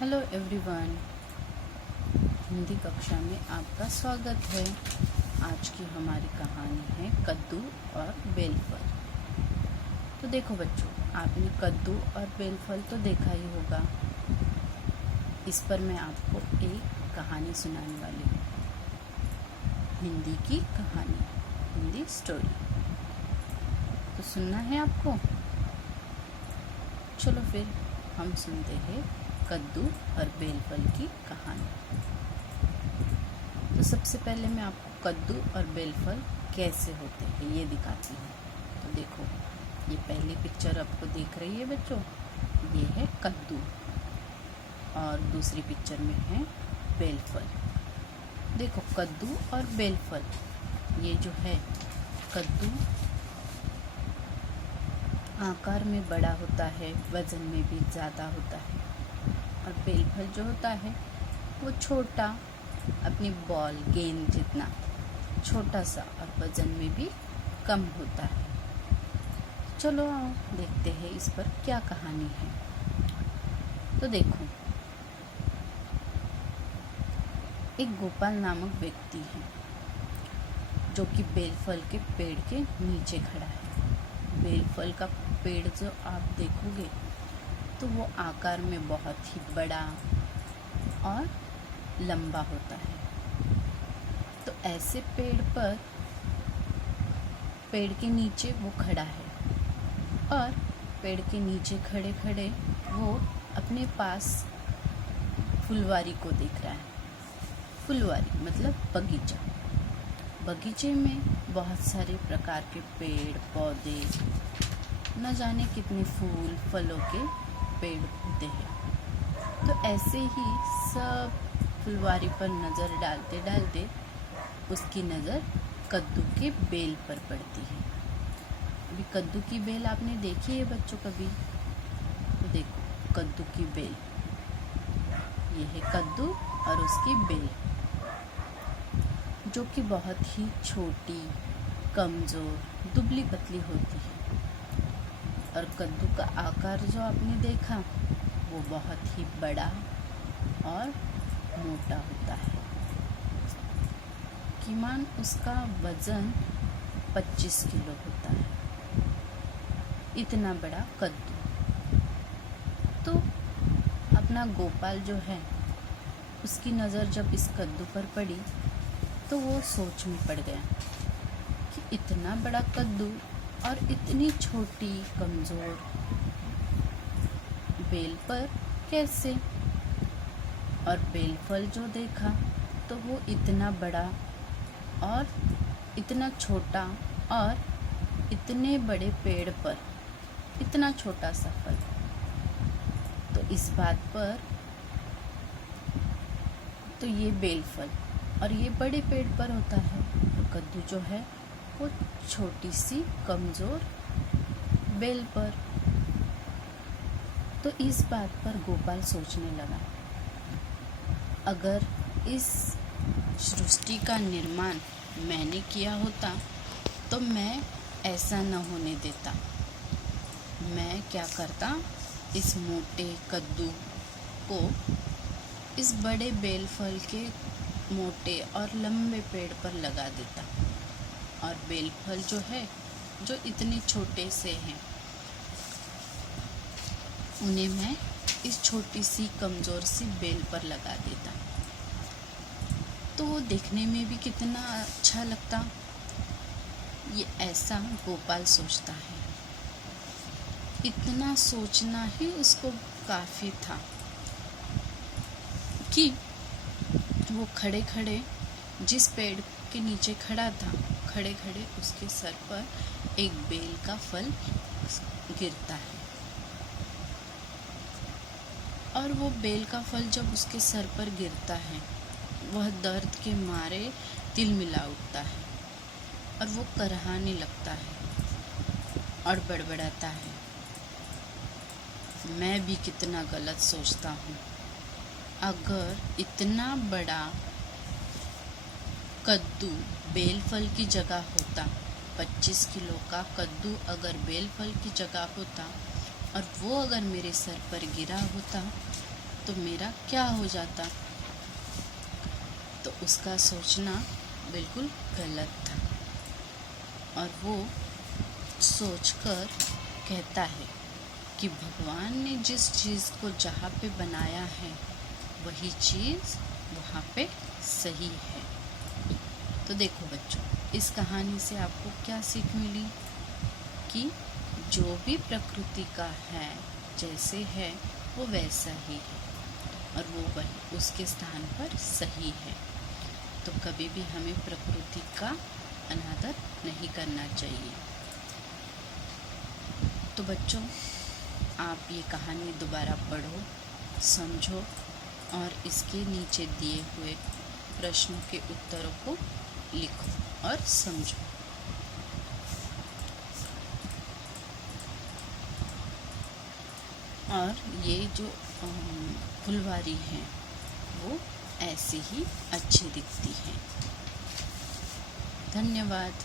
Hello everyone. Hindi कक्षा में आपका स्वागत है। आज की हमारी कहानी है कद्दू और बेलफल। तो देखो बच्चों, आपने कद्दू और बेलफल तो देखा ही होगा। इस पर मैं आपको एक कहानी सुनाने वाली हूँ। हिंदी की कहानी, हिंदी स्टोरी। तो सुनना है आपको? चलो फिर हम सुनते हैं कद्दू और बेलफल की कहानी। तो सबसे पहले मैं आपको कद्दू और बेलफल कैसे होते हैं ये दिखाती हूँ। तो देखो, ये पहली पिक्चर आपको दिख रही है बच्चों, ये है कद्दू और दूसरी पिक्चर में है बेलफल। देखो, कद्दू और बेलफल, ये जो है कद्दू आकार में बड़ा होता है, वज़न में भी ज़्यादा होता है, और बेलफल जो होता है वो छोटा, अपनी बॉल गेंद जितना छोटा सा और वज़न में भी कम होता है। चलो आओ देखते हैं इस पर क्या कहानी है। तो देखो, एक गोपाल नामक व्यक्ति है जो कि बेलफल के पेड़ के नीचे खड़ा है। बेलफल का पेड़ जो आप देखोगे तो वो आकार में बहुत ही बड़ा और लंबा होता है। तो ऐसे पेड़ के नीचे वो खड़ा है और पेड़ के नीचे खड़े खड़े वो अपने पास फुलवारी को देख रहा है। फुलवारी मतलब बगीचा। बगीचे में बहुत सारे प्रकार के पेड़ पौधे, न जाने कितने फूल फलों के पेड़ होते हैं। तो ऐसे ही सब फुलवारी पर नज़र डालते डालते उसकी नज़र कद्दू के बेल पर पड़ती है। अभी कद्दू की बेल आपने देखी है बच्चों कभी? तो देखो, कद्दू की बेल, ये है कद्दू और उसकी बेल, जो कि बहुत ही छोटी, कमज़ोर, दुबली पतली होती है। और कद्दू का आकार जो आपने देखा वो बहुत ही बड़ा और मोटा होता है। कीमान उसका वज़न 25 किलो होता है। इतना बड़ा कद्दू। तो अपना गोपाल जो है, उसकी नज़र जब इस कद्दू पर पड़ी तो वो सोच में पड़ गया कि इतना बड़ा कद्दू और इतनी छोटी कमज़ोर बेल पर कैसे। और बेलफल जो देखा तो वो इतना बड़ा और इतना छोटा, और इतने बड़े पेड़ पर इतना छोटा सा फल। तो इस बात पर तो ये बेलफल और ये बड़े पेड़ पर होता है, तो कद्दू जो है वो छोटी सी कमज़ोर बेल पर। तो इस बात पर गोपाल सोचने लगा, अगर इस सृष्टि का निर्माण मैंने किया होता तो मैं ऐसा न होने देता। मैं क्या करता, इस मोटे कद्दू को इस बड़े बेलफल के मोटे और लंबे पेड़ पर लगा देता, और बेलफल जो है, जो इतने छोटे से हैं, उन्हें मैं इस छोटी सी कमज़ोर सी बेल पर लगा देता। तो वो देखने में भी कितना अच्छा लगता। ये ऐसा गोपाल सोचता है। इतना सोचना ही उसको काफ़ी था कि वो खड़े खड़े जिस पेड़ के नीचे खड़ा था, खड़े खड़े उसके सर पर एक बेल का फल गिरता है। और वो बेल का फल जब उसके सर पर गिरता है, वह दर्द के मारे तिलमिला उठता है और वो करहाने लगता है और बड़बड़ाता है, मैं भी कितना गलत सोचता हूँ। अगर इतना बड़ा कद्दू बेलफल की जगह होता, 25 किलो का कद्दू अगर बेलफल की जगह होता और वो अगर मेरे सर पर गिरा होता तो मेरा क्या हो जाता। तो उसका सोचना बिल्कुल गलत था और वो सोचकर कहता है कि भगवान ने जिस चीज़ को जहाँ पे बनाया है वही चीज़ वहाँ पे सही है। तो देखो बच्चों, इस कहानी से आपको क्या सीख मिली कि जो भी प्रकृति का है, जैसे है वो वैसा ही है और वो वही उसके स्थान पर सही है। तो कभी भी हमें प्रकृति का अनादर नहीं करना चाहिए। तो बच्चों, आप ये कहानी दोबारा पढ़ो, समझो और इसके नीचे दिए हुए प्रश्नों के उत्तरों को लिखो और समझो। और ये जो फुलवारी है वो ऐसी ही अच्छी दिखती है। धन्यवाद।